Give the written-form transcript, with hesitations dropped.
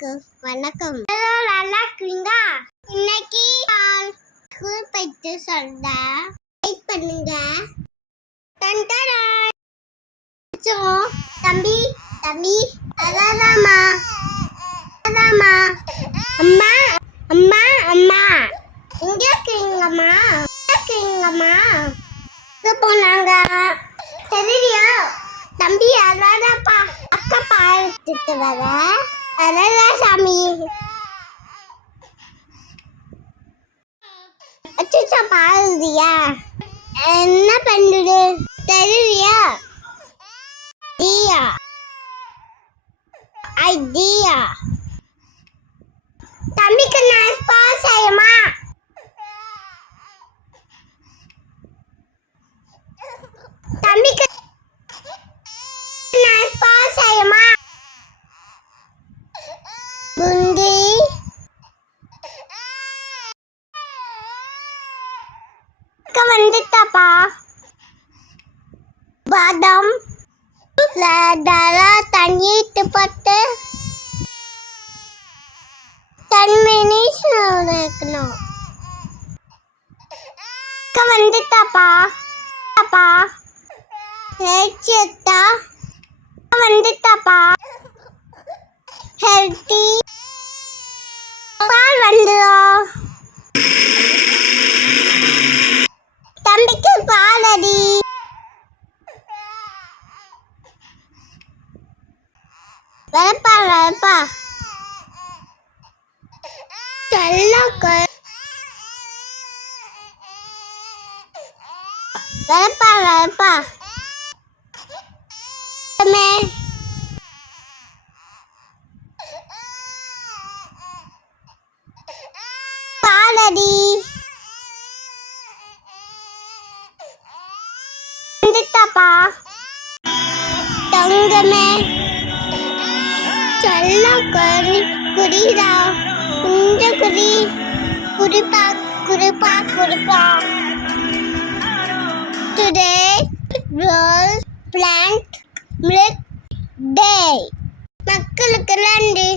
வணக்கம். நல்லா இருக்கீங்களா? இன்னைக்கு ஸ்கூல் போயிட்டு சொல்றேன். வெயிட் பண்ணுங்க. தம்பி தம்பி அதாமா அதாமா அம்மா அம்மா அம்மா இங்க இருக்கீங்கம்மா போனாங்க தெரியலையா? தம்பி அதாதாப்பா அக்கா பாத்துட்டு வர அதான் சாமி. அச்சா பாருதியா என்ன பண்ணுது தெரியலையா? தியா ஐடியா தம்பிக்கு நான் ஸ்பான்ஸ் செய்யுமா? தம்பிக்கு நான் ஸ்பான்ஸ் செய்யுமா? புந்தி வந்துட்டாப்பா. பாதாம் தண்ணி போட்டு 10 minutes இருக்கணும். வந்துட்டாப்பா வந்துட்டாப்பா ஹெல்த்தி பால் வந்துடும். தம்பிக்கு பாலடி வரப்பா வரப்பா பாலடி வந்துட்டாப்பா. தங்கமே சொல்ல குடிடா இந்த குறிப்பா Today World Plant Milk Day. மக்களுக்கு நன்றி.